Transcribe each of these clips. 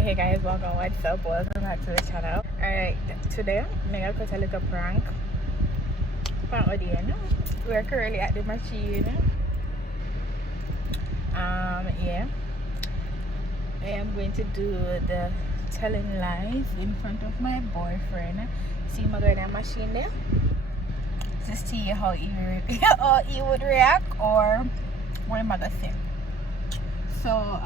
Hey guys, welcome. What's up? Welcome back to the channel. Alright, today I'm gonna cut a little prank. We're currently at the machine. Yeah. I am going to do the telling lies in front of my boyfriend. See my guy in the machine there? Just see how he would react or what am I gonna say. So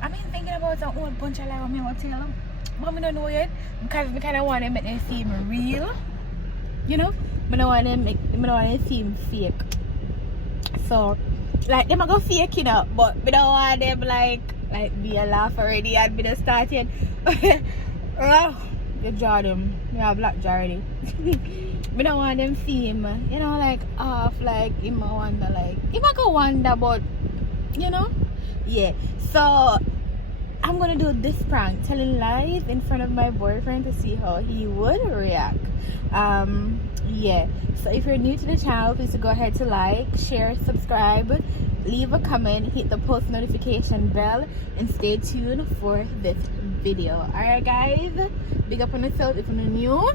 I've been thinking about a whole bunch of lies I'm gonna tell him, but I don't know yet because I kind of want to make them seem real, you know. I don't want to seem fake. So like them I go fake, you know, but I don't want them like be a laugh already and be just starting. You draw them, you have black jaw already. I don't want them seem, you know, like off, like him I wonder, like if I go wonder, but you know, yeah. So I'm gonna do this prank, telling lies in front of my boyfriend to see how he would react. Yeah. So if you're new to the channel, please go ahead to like, share, subscribe, leave a comment, hit the post notification bell, and stay tuned for this video. Alright guys, big up on yourself if you're new,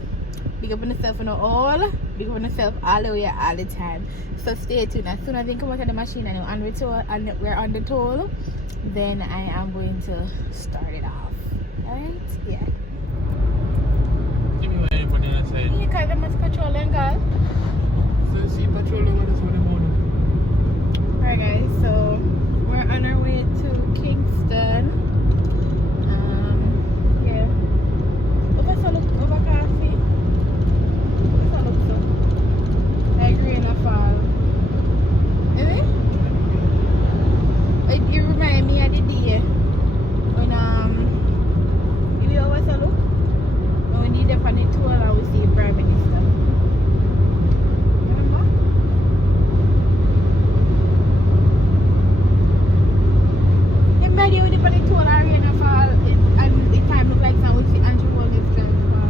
big up on yourself for all, big up on yourself all the way all the time. So stay tuned. As soon as I come out of the machine and we're on the toll, then I am going to start it off. Alright? Yeah. Give me what you put on the side. You guys are much patrolling, girl. So see patrolling what is what I'm on. Alright guys, so we're on our way to Kingston. Yeah. Over coffee. What's that look so? Like rain or fall. Is it? You remind me of the day when you know what's that look? When we did on the tour and we see Prime Minister. Remember? Everybody when they put the tour and rain or fall and the time look like now we see Andrew Walden's transfer.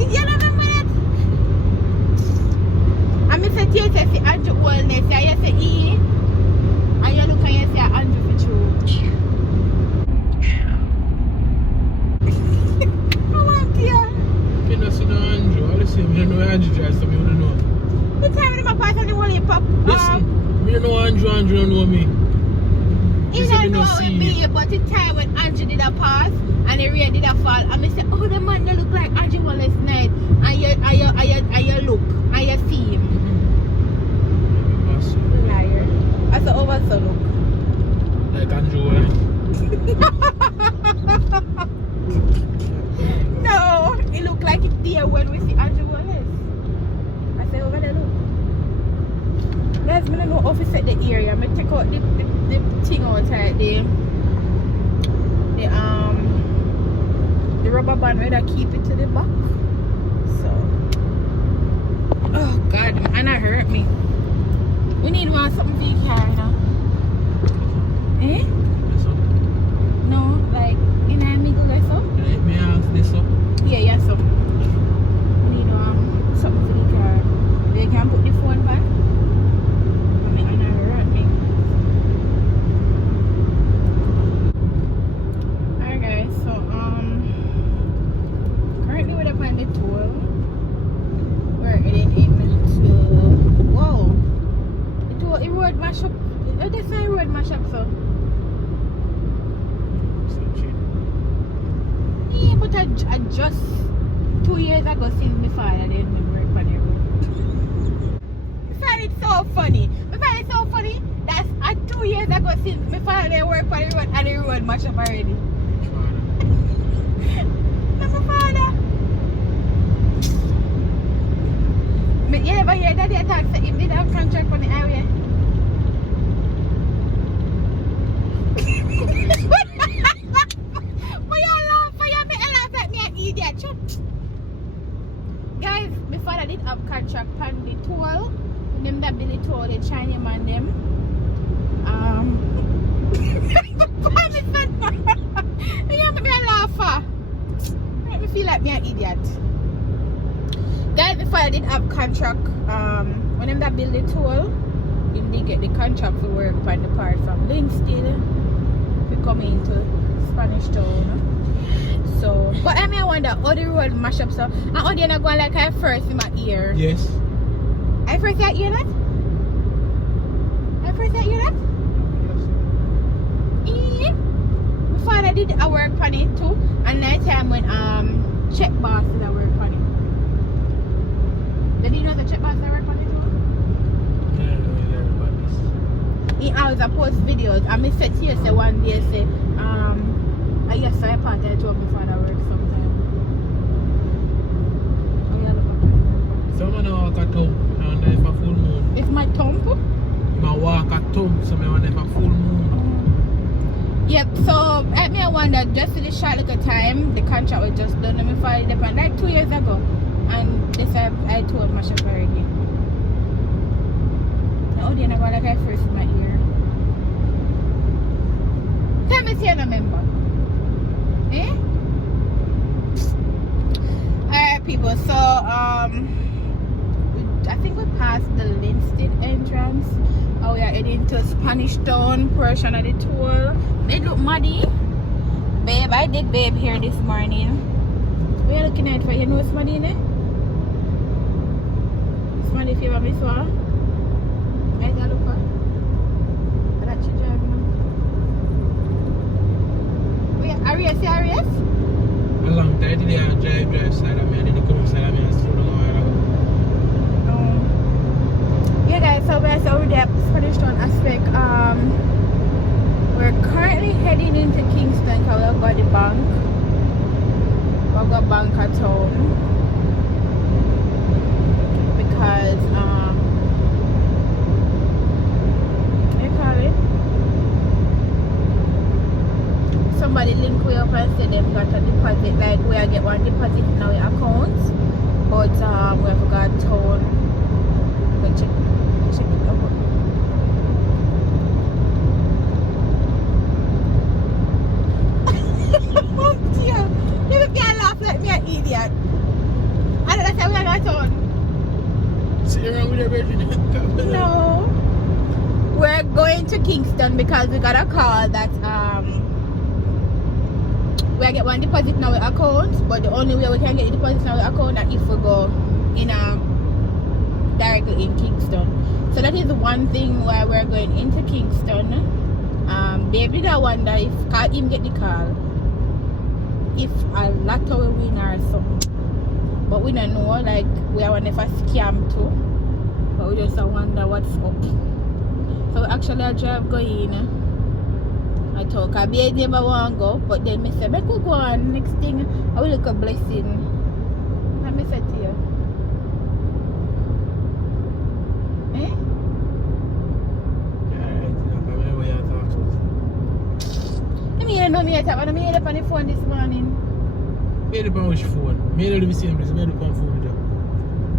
Is you remember it? I miss a tear say Andrew Walden, say I say E and you look and you say Andrew for true. I don't see no Andrew. I don't see him. I don't know Andrew drives, so I don't know. The time when I pass on the wall, pop. Listen, I don't know Andrew don't know me. He don't know how it be, but the time when Andrew did a pass and the rain did a fall, and I say, oh, the man that look like Andrew Wallace night, and you look, and you see him. Liar. I said, oh, what's the look? Like Andrew Wallace. No, it look like it's there when we see Andrew Wallace. I say, over there, look. Guys, I don't know if it's at the area. I'm going to take out the thing outside, the rubber band where I keep it to the back. So, oh God, my hand hurt me. We need something for you carry now. Eh? No, like in a middle or so. May I ask this up? Yeah, so. We need something for the car. They can put the phone back. My hand hurt me. Alright guys, so currently we're up on the tour. We're heading into whoa. It road mash up. This is road mash up so. Yeah, but I just 2 years ago since my father didn't work on the road. I find it so funny. That's 2 years ago since my father didn't work on the road and the road mash up already. That's my father. But you never hear that they talk that if they have contract on the highway. Guys, my father did have contract on the toll. Them that Billy told the Chinese man them. You make me a laugher. Make me feel like me an idiot. Guys, my father did have contract when them that build the toll. Him did get the contract for work on the part from Linstead. We come into Spanish Town. So, but I wonder how the road mash up so. And how they not going like I first in my ear. Yes. I first hear that? I first hear that? Yeah. My father did a work on it too. And that time when check boss did a work on it. Did you know the check boss did a work on it too? He always post videos. And I said here say one day say I guess I part I told my father work sometime. Oh yeah, look up. Someone walk a thumb and if a full moon. It's my thumb. I walk a thumb so I want if a full moon. Yep, so at me I wonder just for this short little time the contract was just done and my father depend like 2 years ago. And this I told my chef already. Now they're not going like I first in my ear. Tell me see I remember. Eh? Alright people, so I think we passed the Linstead entrance. Oh, we are heading to Spanish Town portion of the tour. They look muddy. Babe, I did babe here this morning. We are looking at for you know what's muddy in it? It's muddy if you want me to I look for. That's your job. Arias, Arias? A long time today I drive side of me and then come side of me and slow down over. Yeah guys, so we're over there at Spanish Town aspect. We're currently heading into Kingston because we've got the bank. We've got bank at town. Because what do you call it? Somebody link we up and say they've got a deposit, like we get one deposit in our account, but we have got told to check it out. Oh dear, you can't laugh like me an idiot. I don't know we are not on. Sit around with the virgin. No. We're going to Kingston because we got a call that we get one deposit in our account, but the only way we can get the deposit in our account is if we go in directly in Kingston. So that is the one thing why we're going into Kingston. Baby did wonder if can't him get the call if a lotto will win or something. But we don't know, like we are one of a scam too. But we just wonder what's up. So actually I drive going. I told her, babe never want to go, but then I said, make we go on. Next thing, I will look a blessing. Let me say to you. Eh? I know me at I'm here on the phone this morning. Made up on which phone? Made up the same place, made up on phone with you.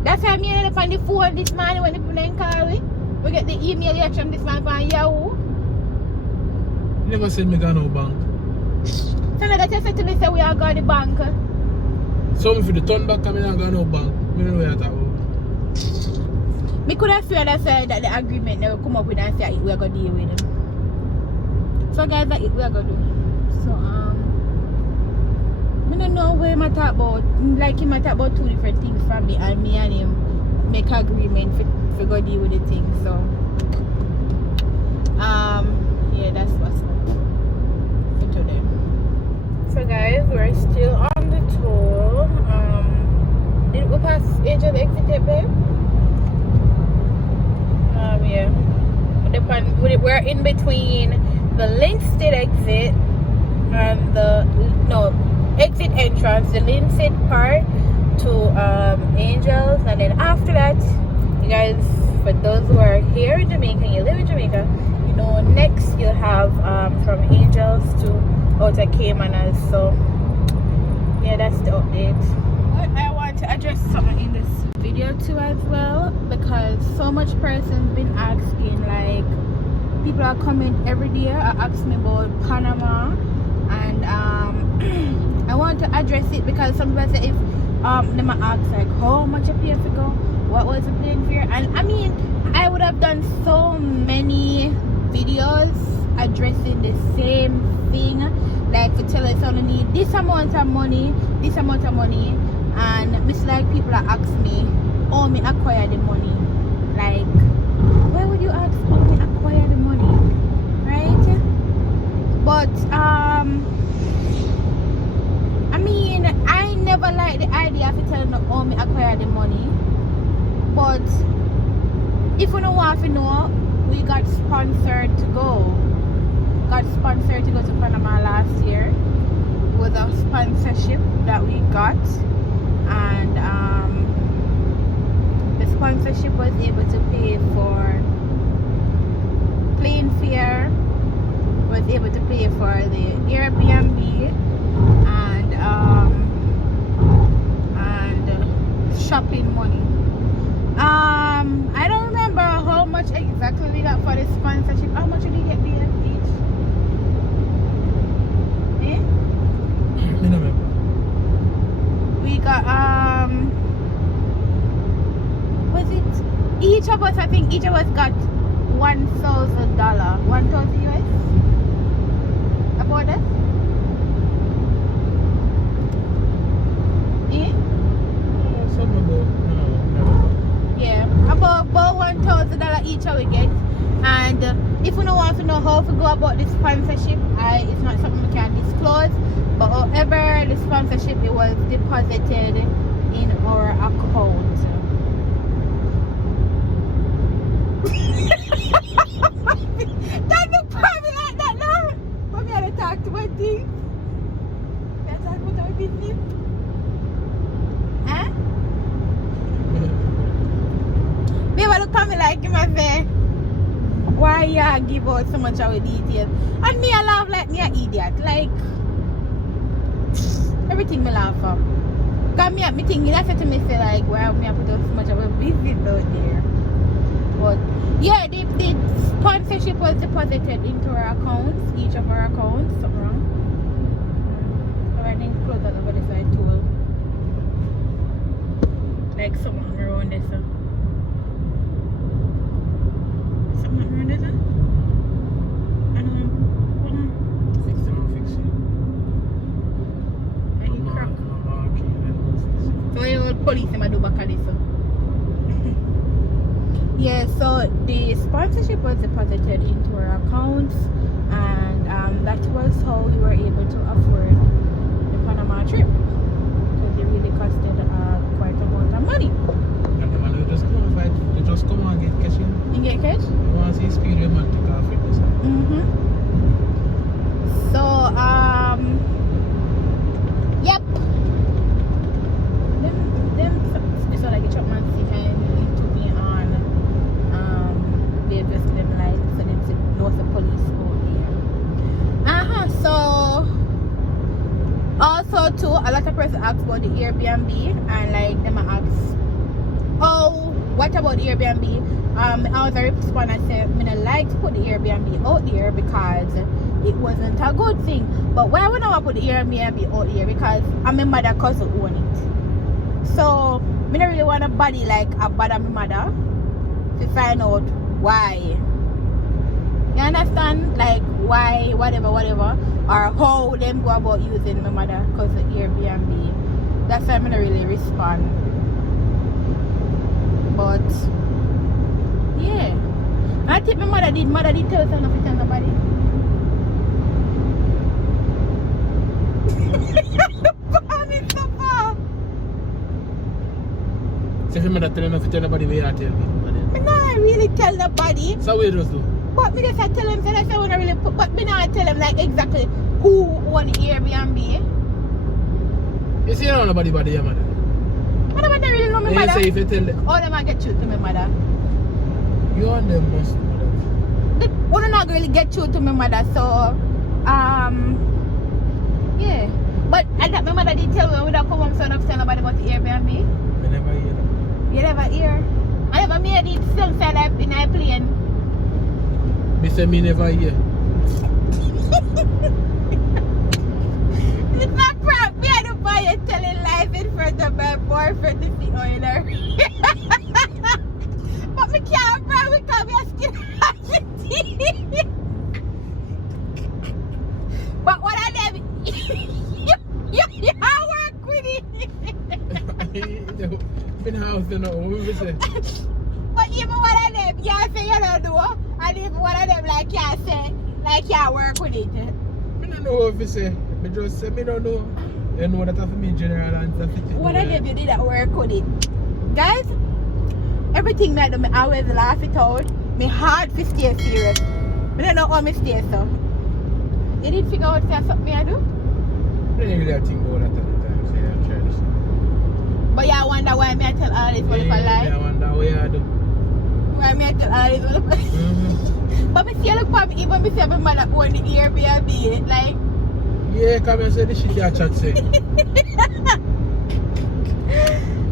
That's why I'm here on the phone this morning when the people call me. We get the email here from this man from Yahoo. You never said me go no bank. So now that you said to me, say we are going to the bank. So if you turn back, I'm not going no bank. I don't know what you're talking about. Me could have sworn that said that the agreement they will come up with and say we are going to deal with them. So guys, that's it we are going to do. So I don't know what he might talk about. Like he might talk about two different things from me and him make agreement for go deal with the thing. So yeah, that's what's up for today. So guys, we're still on the tour. Did we pass Angel exit yet, babe? Yeah. We're in between the Linstead exit and the exit entrance, the Linstead part to Angels, and then after that, you guys, for those who are here in Jamaica and you live in Jamaica, you know next you'll have from Angels to Outer Caymanas. So yeah, that's the update. I want to address something in this video too as well, because so much persons been asking, like people are coming every day asking me about Panama, and I want to address it because some people say if they might ask like how much you pay to go, what was the plane fare, and I mean I would have done so many videos addressing the same thing, like to tell us only need this amount of money, and it's like people are asking me, oh, me acquire the money. Like, why would you ask, oh, me acquire the money, right? But I mean, I never liked the idea of telling them, oh, me acquire the money. But if you don't want to know, we got sponsored to go. Got sponsored to go to Panama last year. It was a sponsorship that we got, and the sponsorship was able to pay for plane fare, was able to pay for the Airbnb, and shopping money. I don't remember how much exactly we got for the sponsorship. How much did we get each? Eh? I don't remember. We got was it each of us? I think each of us got $1,000, 1,000 US. About that? Eh? Something about, Yeah, about $1,000 each we get. And if you don't want to know how to go about this sponsorship, it's not something we can disclose. But however, the sponsorship, it was deposited in our account. Don't look probably like that now. But me had to talk to my thing. That's talk about our business. Huh? People look at me like in my face. Why you give out so much of the details? And me I laugh like me an idiot. Like everything me laugh for. Cause me thinking that's to me say like why me I put out so much of a business out there. But yeah, the sponsorship was deposited into our accounts, each of our accounts. Something wrong. I didn't close that over this side tool. Like something around this. Something around this. I don't know. fix it. And you crack. So you will police him and do back at this. Yeah, so the sponsorship was deposited into our accounts, and that was how we were able to afford the Panama trip, because it really costed quite a amount of money. And the man will just come and get cash in. You get cash? You want to see speed your man take off with this. So yep. Them so like a chop man see kind to be on they just them like so them know the police out there. So also too, a lot of person ask about the Airbnb, and like them ask, oh, what about the Airbnb? I was a response, I said, I don't like to put the Airbnb out there because it wasn't a good thing. But why would I put the Airbnb out there? Because I'm my mother cousin own it. So I don't really want a body like a bother my mother to find out why. You understand? Like why, whatever, or how them go about using my mother because of Airbnb. That's why I don't really respond. But yeah, I think my mother did tell us not to tell nobody. So if your mother tell you not to tell nobody, where you tell me? I don't really tell nobody. So we just do. But me just tell them, so that's why I wanna really put, but me not tell them like exactly who own the Airbnb. You see, you don't know nobody but your mother. I don't really know my And mother. you say if you tell them, All them I get through to my mother. you and them must know that. They not really get through to my mother, so yeah. But I thought my mother did tell me when we don't come home, so I don't tell nobody about the Airbnb. I never hear that. You never hear? I never made it still side up in a plane. Me say me never hear. It's not prank. Me and the boy telling lies in front of my boyfriend to see oiler. But me can't brag because I still have the teeth. But what I did, you work with it. In house, you know, what we say? But even what I did, you say you don't do. And even what I did, like you say, like you work with it. I don't know what we say. I just say, I don't know. You know that for me, general answer. What I did, you did that work with it. Guys, everything that I always laugh it out. My heart to stay serious. I don't know how I stay so. You did figure out something I do? I don't really think about that at the time. So I'm trying to say. But yeah, I wonder why I tell all this for the lie. Yeah, I wonder what you do. Why I tell all this for the lie. But I see look for me, even if my mother own the Airbnb, like. Yeah, come and say this shit you chat say.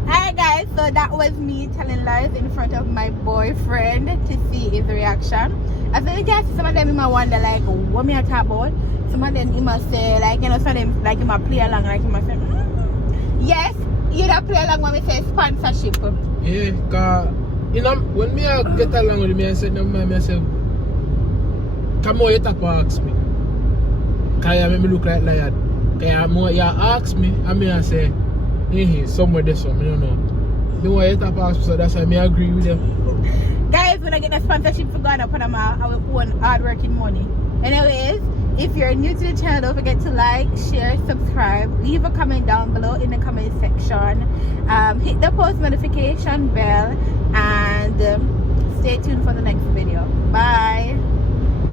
Alright guys, so that was me telling lies in front of my boyfriend to see his reaction. As you guys, some of them might wonder like what me I talk about. Some of them he must say like, you know, some of them like he might play along, like he must say yes, you don't play along when we say sponsorship. Yeah, cause you know when me I get along with me I say no man, I say come on you tap ask me. Cause you make me look like liar. Cause you ask me and me I say hey, somewhere there so I don't know. Me want you tap ask me, so that's why me agree with them. Guys, when I get a sponsorship for going up on our own hard-working money. Anyways, if you're new to the channel, don't forget to like, share, subscribe, leave a comment down below in the comment section, hit the post notification bell, and stay tuned for the next video. Bye.